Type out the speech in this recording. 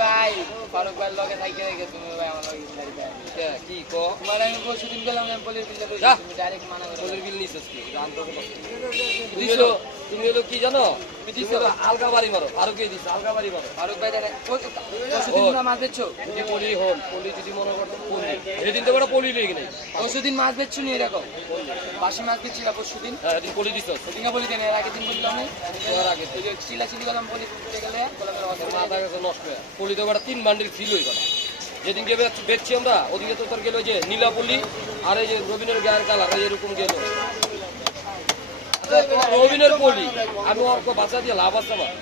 ভাই ফারুক ভাই লগে থাইকে রেখে তুমি ভাই আমার লগে কি কো তোমার আমি পরশুদিন গেলাম আমি পলির বিলে যা। তুমি ডাইরেক্ট মানা করে পলির বিল নিছিস কি জানতো না দিছো? তুমি হলো কি জানো তুমি হলো আলগা বাড়ি মারো ফারুকে দিছ আলগা বাড়ি মারো ফারুক ভাই পরশুদিন না মাছ বেচছো যদি পলি হল পলি যদি মনে করতো পলি যেদিন তো বড় পলি লেগে নেই পরশুদিন মাছ বেচছো নি এরকম বাসি মাছ বেচছিলা পরশুদিন হ্যাঁ এদিন পলি দিছ ওদিকে বলি দেন এর আগের দিন বললাম না তোর আগে ওই যে চিলাচিলি গেলাম বলি উঠতে গেলে মাথা গেছে নষ্ট হয়ে পলি তো বড় 3 বান্ডিল ফিল হয়ে গেল যেদিন গিয়ে বেচছি আমরা ওদিকে তো তোর গেল যে নীলা পলি আর এই যে রবিনের গায়ের কালার এরকম গেল রবিনের পলি আমি ওর বাচ্চা দিয়ে লাভ আছে আমার